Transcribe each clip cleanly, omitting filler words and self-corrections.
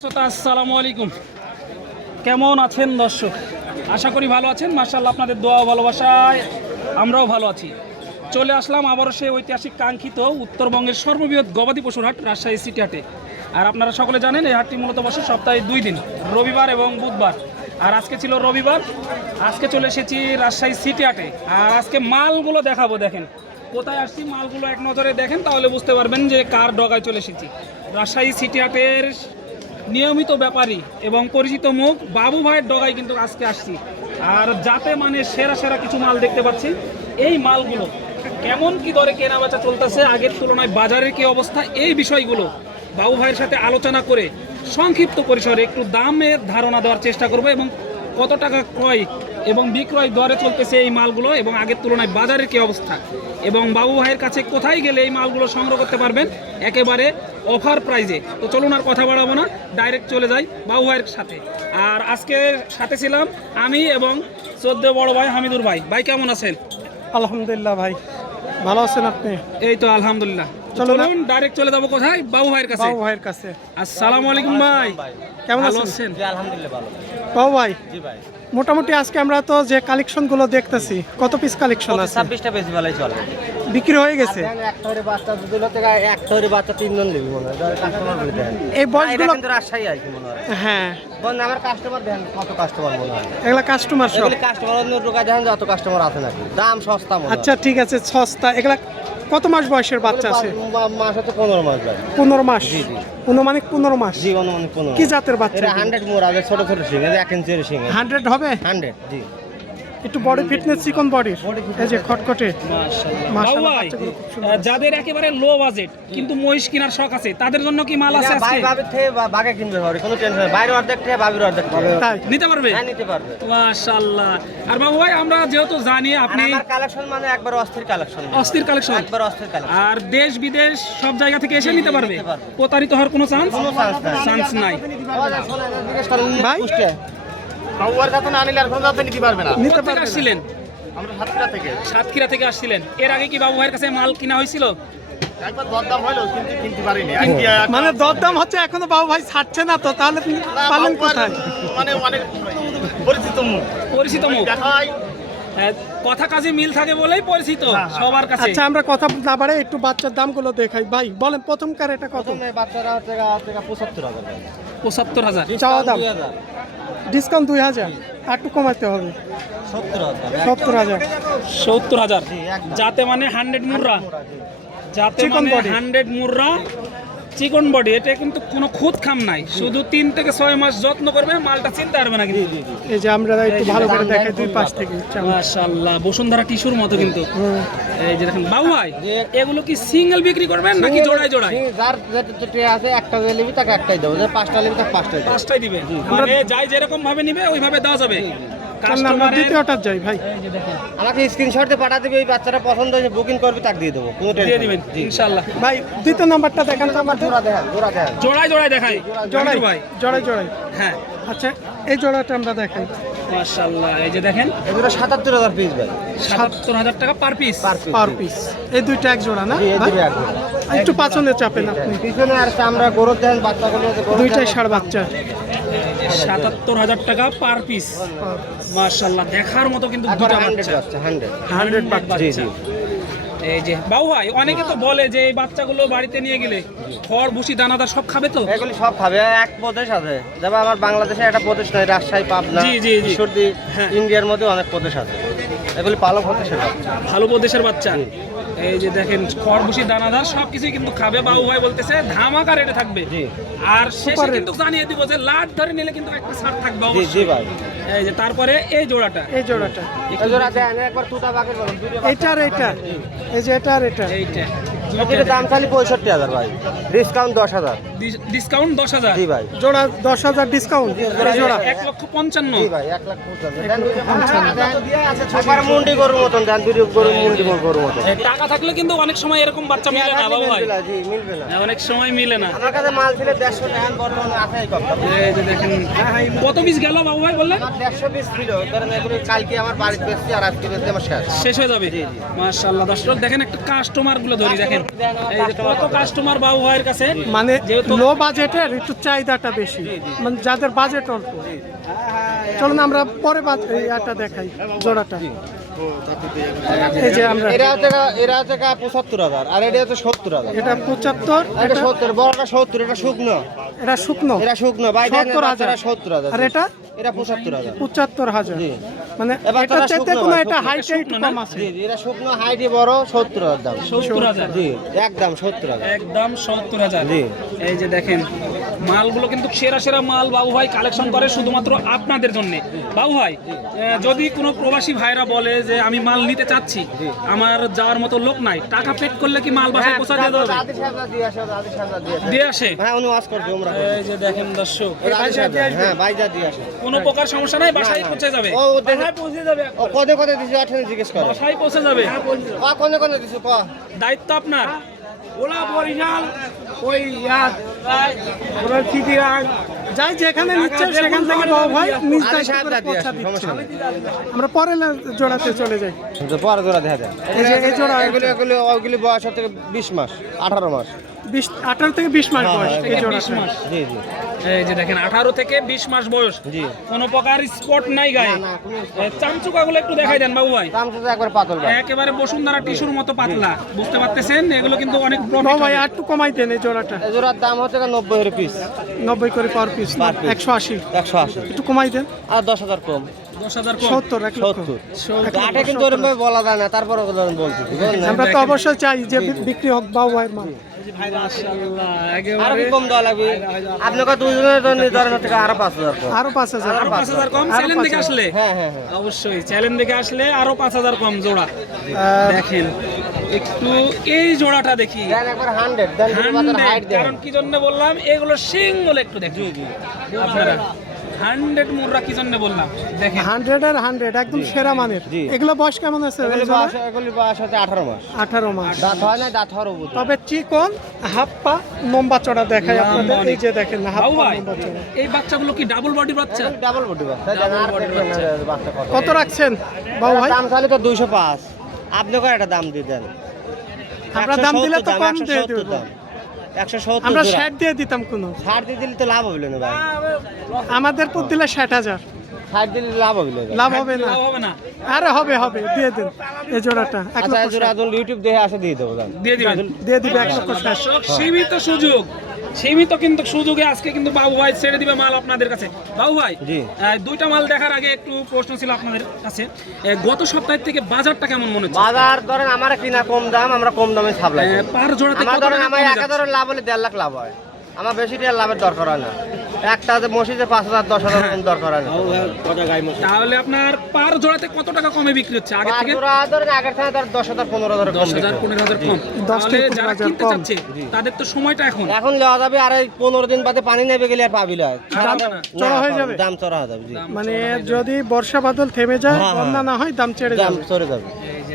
আসসালামু আলাইকুম, কেমন আছেন দর্শক? আশা করি ভালো আছেন। মাশাআল্লাহ, আপনাদের দোয়া ভালোবাসায় আমরাও ভালো আছি। চলে আসলাম আবারও সেই ঐতিহাসিক কাঙ্ক্ষিত উত্তরবঙ্গের সর্ববৃহৎ গবাদি পশুর হাট রাজশাহী সিটি হাটে। আর আপনারা সকলে জানেন এই হাটটি মূলত বসে সপ্তাহে 2 দিন, রবিবার এবং বুধবার। আর আজকে ছিল রবিবার, আজকে চলে এসেছি রাজশাহী সিটি হাটে। আর আজকে মালগুলো দেখাবো। দেখেন কোথায় আসছি, মালগুলো এক নজরে দেখেন, তাহলে বুঝতে পারবেন যে কার ডগায় চলে এসেছি। রাজশাহী সিটি হাটের নিয়মিত ব্যাপারী এবং পরিচিত মুখ বাবু ভাইয়ের ডগায় কিন্তু আজকে আসছি। আর যাতে মানে সেরা সেরা কিছু মাল দেখতে পাচ্ছি। এই মালগুলো কেমন কি দরে কেনা বেচা চলতেছে, আগের তুলনায় বাজারের কি অবস্থা, এই বিষয়গুলো বাবু ভাইয়ের সাথে আলোচনা করে সংক্ষিপ্ত পরিসরে একটু দামের ধারণা দেওয়ার চেষ্টা করব এবং কত টাকা ক্রয় এবং বিক্রয় দরে চলতেছে এই মালগুলো এবং আগের তুলনায় বাজারের কি অবস্থা, এবং বাবু ভাইয়ের কাছে কোথায় গেলে এই মালগুলো সংগ্রহ করতে পারবেন একেবারে অফার প্রাইজে। তো চলুন আর কথা বাড়াবো না, ডাইরেক্ট চলে যাই বাবু ভাইয়ের সাথে। আর আজকে সাথে ছিলাম আমি এবং চোদ্দ বড় ভাই হামিদুর ভাই। ভাই কেমন আছেন? আলহামদুলিল্লাহ ভাই, ভালো আছেন আপনি? এই তো আলহামদুলিল্লাহ। চলুন ডাইরেক্ট চলে যাবো কোথায়? বাবু ভাইয়ের কাছে। বাবু ভাইয়ের কাছে। আসসালামু আলাইকুম ভাই, কেমন ভালো আছেন? আছেন? জি আলহামদুলিল্লাহ ভালো। বাবু ভাই, জি ভাই, মোটামুটি আজকে আমরা তো যে কালেকশনগুলো দেখতেছি, কত পিস কালেকশন আছে? 26টা বেশি ভালোই চলে। বিক্রি হয়ে গেছে? একটা করে বাচ্চা দুধ থেকে একটা করে বাচ্চা 3 জন নিবি মনে হয় কাস্টমার বলে দেন। এই বয়সগুলো কিন্তু রাজশাহী আর কি মনে হয়। হ্যাঁ, বল আমার কাস্টমার দেন কত কাস্টমার মনে হয়। এগুলা কাস্টমার সব। এগুলি কাস্টমার অন্য টোকা দেখেন যত কাস্টমার আছে নাকি দাম সস্তা মনে হয়। আচ্ছা ঠিক আছে, সস্তা। এগুলা কত মাস বয়সের বাচ্চা আছে? মাস হচ্ছে 15 মাস ভাই। 15 মাস? জি, জি। অনুমানিক 15 মাস। জি অনুমানিক 15। কি জাতের বাচ্চা? এটা 100 মোর আছে, ছোট ছোট শিং, এটা 1 ইঞ্চির শিং। 100 হবে? 100 জি। একটু বডি ফিটনেস, চিকন বডির, এই যে খটখটে। বাবু মাশাআল্লাহ, ভাই, বাচ্চাগুলো খুব সুন্দর। যাদের একেবারে লো বাজেট কিন্তু মহিষ কেনার শখ আছে, তাদের জন্য কি মাল আছে ভাই আজকে? ভাবে থেকে বাগে কিনবে পারে, কোনো টেনশন নেই। বাইরে অর্ধেক থেকে বাবির অর্ধেক থেকে তাই? নিতে পারবে? হ্যাঁ নিতে পারবে। মাশাআল্লাহ। আর বাবু ভাই, আমরা যেহেতু জানি আপনি আমার কালেকশন মানে একবার অস্থির কালেকশন, অস্থির কালেকশন, একবার অস্থির কালেকশন। আর দেশ বিদেশ সব জায়গা থেকে এসে নিতে পারবে, নিতে পারবে। প্রতারিত হওয়ার কোনো চান্স কোনো চান্স নাই। চান্স নাই। ভাই? বাবুয়ার কাছে না নিলে আর কোনো কাছে নিতে পারবে না। নিতে কোথা থেকে পারবে না। আসছিলেন? আমরা সাতক্ষীরা থেকে সাতক্ষীরা থেকে আসছিলেন। এর আগে কি বাবু ভাইয়ের কাছে মাল কিনা হয়েছিল? একবার দরদাম হলো কিন্তু কিনতে পারিনি। মানে দরদাম হচ্ছে, এখনো বাবু ভাই ছাড়ছে না, তো তাহলে পালেন কোথায়? মানে অনেক পরিচিত মুখ পরিচিত মুখ, দেখাই। হ্যাঁ, কথা কাজে মিল থাকে বলেই পরিচিত সবার কাছে। আচ্ছা, আমরা কথা না বাড়ে একটু বাচ্চার দামগুলো দেখাই। ভাই বলেন, প্রথম কার এটা কত? প্রথমে বাচ্চারা হচ্ছে 75,000 টাকা। 75,000। চাওয়া দাম? 2,000, ডিসকাউন্ট 2000, আর একটু কমাতে হবে। 70,000। 70,000। 70,000, জি, একদম। যাতে মানে 100 মুররা, যাতে চিকন মানে body। 100 মুররা, চিকন বডি। এটা কিন্তু কোনো খুদ খাম নাই, শুধু 3 থেকে 6 মাস যত্ন করবে, মালটা চিনতে পারবে না কিন্তু। এই যে আমরা একটু ভালো করে দেখাই দুই পাশ থেকে। মাশাআল্লাহ, বসুন্ধরা টিস্যুর মতো কিন্তু। হুম। এই যে দেখেন বাবু ভাই, এগুলো কি সিঙ্গেল বিক্রি করবেন নাকি জোড়ায় জোড়ায়? যার যেটা আছে একটা যে নিবি তাকে একটাই দেবো, যে 5টা নিবি তাকে 5টাই দেবো। 5টাই দিবেন, মানে যাই যেরকম ভাবে নিবে ওইভাবে দেওয়া যাবে। তাহলে আমরা দ্বিতীয়টার যাই ভাই। এই যে দেখেন, আমাকে স্ক্রিনশট দিয়ে পাঠা দিবি, ওই বাচ্চারা পছন্দ হয়েছে বুকিং করবি তাকে দিয়ে দেবো, কোনো দিয়ে টেনশন দিবেন নেই। ইনশাআল্লাহ। ভাই দ্বিতীয় নাম্বারটা দেখান তো আমাদের। জোড়া দেখেন, জোড়া দেখেন। জোড়ায় জোড়ায় দেখাই জোড়াই ভাই। জোড়াই জোড়াই। হ্যাঁ আচ্ছা, এই জোড়াটা আমরা দেখাই। মাশাআল্লাহ, এই যে দেখেন এগুলো 77,000 পিস ভাই, 77,000 টাকা per piece. Per piece. Per piece. এই দুইটা এক জোড়া না জি, এই ভাই? দুটো এক জোড়া। একটু পাছনে চাপেন আপনি। পিছনে আর আমরা গরুর দেন বাচ্চাগুলো আছে, গরুর দুইটাই দেন। ষাঁড় বাচ্চা। 77,000 টাকা পার পিস। মাশাআল্লাহ, দেখার মতো কিন্তু একবার দুটো 100 বাচ্চা, বাচ্চা, 100 100 বাচ্চা। জি, জি। এই যে বাবু ভাই, অনেকে তো বলে যে এই বাচ্চাগুলো বাড়িতে নিয়ে গেলে খড় ভুসি দানাদার সব খাবে তো? এগুলি সব খাবে, এক প্রদেশ আছে, যেমন আমার বাংলাদেশে একটা প্রদেশ নয়, রাজশাহী, পাবনা, জি, জি, জি। ঈশ্বরদী, হ্যাঁ। ইন্ডিয়ার মধ্যে অনেক প্রদেশ আছে, এগুলি পালক প্রদেশের বাচ্চা। ভালো প্রদেশের বাচ্চা। এই যে দেখেন খড় ভুসি দানাদার সবকিছুই কিন্তু খাবে। বাবু ভাই বলতেছে ধামাকা রেটে থাকবে। জি। আর শেষে কিন্তু জানিয়ে দিব যে লাট ধরে নিলে কিন্তু একটা ছাড় থাকবে জি জি অবশ্যই। ভাই, এই যে তারপরে এই জোড়াটা, এই জোড়াটা, একটু এই জোড়া দেন একবার তুতা বাকের বলুন, দুটো বাচ্চা। এইটা আর এইটা, এই যে এটা আর এটা। এইটা এগুলির দাম খালি 65,000 ভাই, ডিসকাউন্ট 10,000। ডিসকাউন্ট 10,000। জি ভাই, জোড়া 10,000 ডিসকাউন্ট। এই জোড়া 1,55,000। জি ভাই, 1,50,000 দেন, একবার মুন্ডি গরুর মতন দেন, দুটো গরু মুন্ডি গরুর মতন। টাকা থাকলে কিন্তু অনেক সময় এরকম বাচ্চা মিলে না বাবু ভাই, মিলবে না, জি মিলবে না। অনেক সময় মিলে না। আমার কাছে মাল ছিল 150 টাকা, বর্তমানে আছে এই কপটা। এই যে দেখেন কত পিস গেল বাবু ভাই বললেন? আমার 150 পিস ছিল, কারণ এগুলো কালকে আমার বাড়িতে বেচছি আর আজকে বেচছি আমার শেষ। শেষ হয়ে যাবে। জি, জি। মাশাআল্লাহ, দর্শক দেখেন একটা কাস্টমার গুলো ধরি দেখেন, দেখেন এই যে কত কাস্টমার বাবু ভাইয়ের কাছে, মানে যেহেতু লো বাজেটের একটু চাহিদাটা বেশি, মানে যাদের বাজেট অল্প। চলুন আমরা পরে এটা দেখাই জোড়াটা। এই যে আমরা এরা হচ্ছে 75,000 আর এটা হচ্ছে 70,000। এটা 75, এটা 70, বড়টা 70, এটা শুকনো। এটা শুকনো এটা শুকনো ভাই, 70,000, 70,000। আর এটা এটা 75,000। 75,000। জি। মানে এবার এটা তারা চাইতে শুকনো কোনো ভাই, এটা শুকনো, হাইটে একটু কম আছে। জি জি, এটা শুকনো হাইটে বড়, 70,000 দাম। 70,000 জি, একদম 70,000। একদম 70,000। জি। এই যে দেখেন মালগুলো কিন্তু সেরা সেরা মাল বাবু ভাই কালেকশন করে শুধুমাত্র আপনাদের জন্য। বাবু ভাই যদি কোনো প্রবাসী ভাইরা বলে যে আমি মাল নিতে চাচ্ছি, আমার যাওয়ার মতো লোক নাই, টাকা পেড করলে কি মাল বাসায় পৌঁছা দিয়ে দেবে? আদি সাহেব দিয়ে আসে, আদি সাহেব দিয়ে আসে। দিয়ে আসে। হ্যাঁ, উনি ওয়াজ করছে, উমরা করছে। এই যে দেখেন দর্শক, আদি সাহেব, হ্যাঁ, বাইজা দিয়ে আসে। কোনো প্রকার সমস্যা নাই, বাসায় পৌঁছে যাবে। ও পৌঁছে যাবে। ও কদে কদে দিছে, আঠেনে জিজ্ঞেস করে। বাসায় পৌঁছে যাবে, কোনে কোনে দিছে ক? দায়িত্ব আপনার। ওলা বরিশাল ওই ইয়াদ ওরা চিটিগাং যাই যেখানে নিচ্ছেন সেখান থেকে বাবু ভাই নিজ আদি দায়িত্ব সাহেব করে দিয়ে পৌঁছা আসে, দিচ্ছে। সমস্যা নেই। আমরা পরে জোড়াতে চলে যাই। পরে জোড়া দেখা যায়। এই যে এই জোড়া ওইগুলি বয়স থেকে 20 মাস, 18 মাস। 18 থেকে 20 মাস বয়স এই থেকে 20 জোড়াটা। মাস। জি জি এই যে দেখেন 18 থেকে 20 মাস বয়স, জি। কোনো প্রকার স্পট নাই গায়ে। না, কোনো চামচুকাগুলো একটু দেখাই দেন বাবু ভাই। দাম শুধু একবার পাতল ভাই। একেবারে বসুন্ধরা টিস্যুর মতো পাতলা, বুঝতে পারতেছেন? এগুলো কিন্তু অনেক বাবু প্রফিট ভাই আর একটু কমাই দেন এই জোড়াটা। এই জোড়ার দাম হচ্ছে 90 এর পিস, 90 করে পার পিস, Per piece। 180 180। একটু কমাই দেন। আর 10,000 কম, 10,000 কম। 70 1 লক্ষ। 70। আটে কিন্তু ওরকম ভাবে বলা যায় না, তারপরে বলছি। আমরা তো অবশ্যই চাই যে বিক্রি হোক বাবু ভাইয়ের মাল। মাশাআল্লাহ, আর একেবারে কি কম দেওয়া লাগবে? আপনাকে দুজনের জন্য ধরেন থেকে আরো 5,000 কম। আরো 5,000। আরো 5,000 কম। আরো চ্যালেঞ্জ দেখে 5,000 আসলে হ্যাঁ হ্যাঁ হ্যাঁ। অবশ্যই চ্যালেঞ্জ দেখে আসলে আরো 5,000 কম জোড়া। দেখেন একটু এই জোড়াটা দেখি। দেন একবার 100, দেন দুটো বাজার হাইট 100, দেন। কারণ কি জন্য বললাম এগুলো সিংগুলো একটু দেখুন আপনারা। 100 মুররা কি জন্য বললাম দেখেন। 100 আর 100 একদম সেরা মানের। জি। এগুলো বয়স কেমন আছে? এগুলি বয়স হচ্ছে 18 মাস। 18 মাস। দাঁত হয় না, দাঁত হওয়ার উপর। তবে চিকন হাফ পা লম্বা চড়া দেখাই আপনাদের। এই যে দেখেন হাফ বাবু পা ভাই লম্বা চড়া। এই বাচ্চাগুলো কি ডাবল বডি বাচ্চা? ডাবল বডি বাচ্চা। বাচ্চা কত রাখছেন বাবু ভাই? দাম খালি তো 205। আপনি করে একটা দাম দিয়ে দেন। আমরা দাম দিলে তো কম দিয়ে দেব। 170 আমরা 60 দিয়ে দিতাম কোনো। ছাড় দিয়ে দিলে তো লাভ হবে না ভাই। আমাদের পর দিলে 60,000 ছাড় দিলে লাভ হবে না। লাভ হবে না। লাভ হবে না, আরে হবে হবে, দিয়ে দেন এই জোড়াটা 1 আচ্ছা, লক্ষ জোড়া আদল ইউটিউব দেখে আসে দিয়ে দেবো দাম। দিয়ে দিবেন। দিয়ে দিবে 1 লক্ষ 60। দর্শক, সীমিত সুযোগ, সীমিত কিন্তু সুযোগে আজকে কিন্তু বাবু ভাই ছেড়ে দিবে মাল আপনাদের কাছে। বাবু ভাই জি। দুইটা মাল দেখার আগে একটু প্রশ্ন ছিল আপনাদের কাছে। গত সপ্তাহের থেকে বাজারটা কেমন মনে হচ্ছে? বাজার ধরেন আমার কিনা কম দাম, আমরা কম দামে সাপ্লাই করি। পার জোড়াতে আমার কত ধরেন টাকা আমার কমে একা যাচ্ছে? ধরেন লাভ হলে 1.5 লাখ লাভ হয়। আমার বেশি টাকা লাভের দরকার হয় না। একটা মসজিদে 5,000 10,000 দরকার হয় না। তাহলে আপনার পার জোড়াতে কত টাকা কমে বিক্রি হচ্ছে আগে থেকে? জোড়া ধরেন আগের থেকে 10,000 15,000 কম 10,000 15,000 কম। 10 তাহলে থেকে যারা 15,000 কিনতে কম। চাচ্ছে তাদের তো সময়টা এখন। এখন নেওয়া যাবে, আর এই 15 দিন বাদে পানি নেবে গেলে আর পাবি না। দাম চড়া হয়ে যাবে। দাম চড়া হয়ে যাবে। জি, মানে যদি বর্ষা বাদল থেমে যায়, হ্যাঁ, বন্যা না হয়, দাম চেড়ে দাম যাবে। চড়ে যাবে।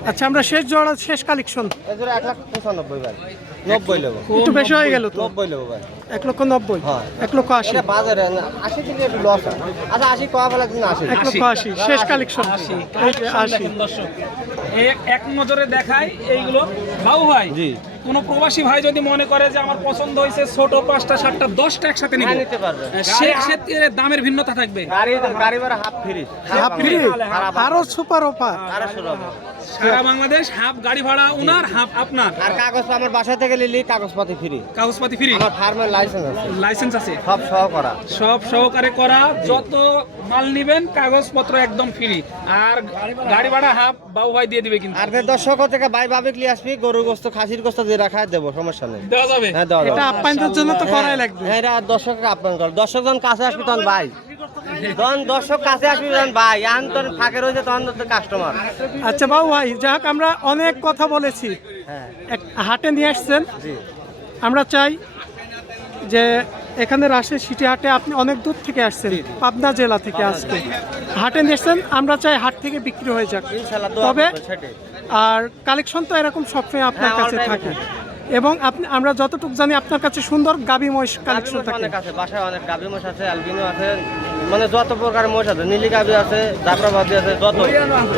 আচ্ছা আমরা শেষ জোড়া শেষ কালেকশন এই জোড়া 1,95,000 ভাই। 90 নেবো। একটু বেশি হয়ে গেল তো। 90 নেবো ভাই। 1,90,000 হ্যাঁ। 1,80,000 এটা বাজারে 80 দিলে একটু লস হয়। আচ্ছা 80 কয়া ফেলা দিন 80। 1,80,000 শেষ কালেকশন। 80 এই যে 80 দেখেন দর্শক, এক নজরে দেখাই এইগুলো। বাবু ভাই জি। কোন প্রবাসী ভাই যদি মনে করে যে আমার পছন্দ হয়েছে ছোট 5টা 7টা 10টা একসাথে নিব, হ্যাঁ, নিতে পারবে। সেক্ষেত্রে দামের ভিন্নতা থাকবে। গাড়ি ভাড়া হাফ ফ্রি। হাফ ফ্রি আরো সুপার অফার। আরো শুরু হবে। সারা বাংলাদেশ হাফ গাড়ি ভাড়া উনার, হাফ আপনার। আর কাগজ আমার বাসা থেকে নিলি কাগজপাতি ফ্রি। কাগজপাতি ফ্রি, আমার ফার্মের লাইসেন্স আছে, লাইসেন্স আছে, সব সহ করা। সব সহকারে করা। যত মাল নিবেন কাগজপত্র একদম ফ্রি, আর গাড়ি ভাড়া হাফ বাবু ভাই দিয়ে দিবে কিন্তু। আর দর্শক থেকে ভাই ভাবিক লিয়ে আসবি, গরুর গোস্ত খাসির গোস্ত দিয়ে রাখায় দেবো, সমস্যা নেই। দেওয়া যাবে। হ্যাঁ দেওয়া এটা যাবে। আপ্যায়নের জন্য তো করাই লাগবে। হ্যাঁ, এটা দর্শককে আপ্যায়ন কর। দর্শক যখন কাছে আসবি তখন ভাই, তখন দর্শক কাছে আসবি তখন ভাই, এখন তোর ফাঁকে রয়েছে তখন তো কাস্টমার। আচ্ছা বাবু ভাই, যাক আমরা অনেক কথা বলেছি, হ্যাঁ হাটে নিয়ে আসছেন। জি। আমরা চাই যে এখানে রাজশাহী সিটি হাটে আপনি অনেক দূর থেকে আসছেন, পাবনা জেলা থেকে আজকে হাটে নিয়ে এসছেন। আমরা চাই হাট থেকে বিক্রি হয়ে যাক, ইনশাআল্লাহ দোয়া তবে করবো, সেটাই। আর কালেকশন তো এরকম সবসময় আপনার হ্যাঁ, কাছে all time থাকে। এবং আমরা যতটুকু জানি আপনার কাছে সুন্দর গাবি মহিষ কালেকশন থাকে। অনেক আছে, বাসায় অনেক গাভী মোষ আছে, অ্যালবিনো আছে, মানে যত প্রকারের মোষ আছে, নীলি গাভী আছে, জাফরাবাদী আছে, যত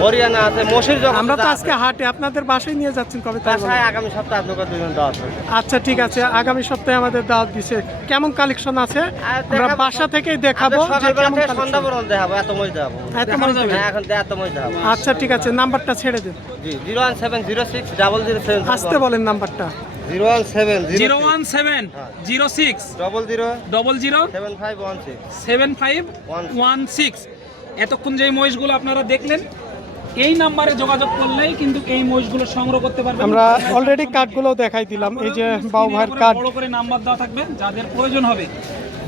হরিয়ানা আছে, মোষের যখন আমরা তো আজকে হাটে আপনাদের বাসায় নিয়ে যাচ্ছেন কবে তাই বলেন? বাসায় আগামী সপ্তাহে আপনাকে দুজন দেওয়া আছে। আচ্ছা ঠিক আছে, আগামী সপ্তাহে আমাদের দাওয়াত দিছে। কেমন কালেকশন আছে আমরা দেখাবো বাসা থেকেই দেখাবো যে সকালবেলা কেমন থেকে collection। সন্ধ্যা পর্যন্ত দেখাবো, এত মোষ দেখাবো। এত মনে যাবে? হ্যাঁ, এখন এত মোষ দেখাবো। আচ্ছা ঠিক আছে, নাম্বারটা ছেড়ে দিন। জি 01706 আসতে বলেন নাম্বারটা। 01706 00 7516। এতক্ষণ যে মহিষগুলো আপনারা দেখলেন এই নাম্বারে যোগাযোগ করলেই কিন্তু এই মহিষগুলো সংগ্রহ করতে পারবেন। আমরা অলরেডি কার্ডগুলো দেখাই দিলাম, এই যে বাবু ভাইয়ের স্ক্রিনের উপরে কার্ড। বড় করে নাম্বার দেওয়া থাকবে, যাদের প্রয়োজন হবে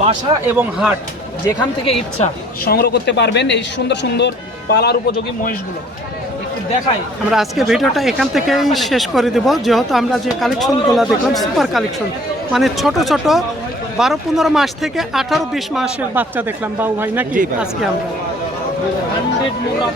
বাসা এবং হাট যেখান থেকে ইচ্ছা সংগ্রহ করতে পারবেন এই সুন্দর সুন্দর পালার উপযোগী মহিষগুলো। একটু দেখাই। আমরা আজকে ভিডিওটা এখান থেকেই শেষ করে দেব, যেহেতু আমরা যে কালেকশনগুলো দেখলাম সুপার কালেকশন, মানে ছোট ছোট 12-15 মাস থেকে 18-20 মাসের বাচ্চা দেখলাম বাবু ভাই নাকি আজকে আমরা। 100 মুরা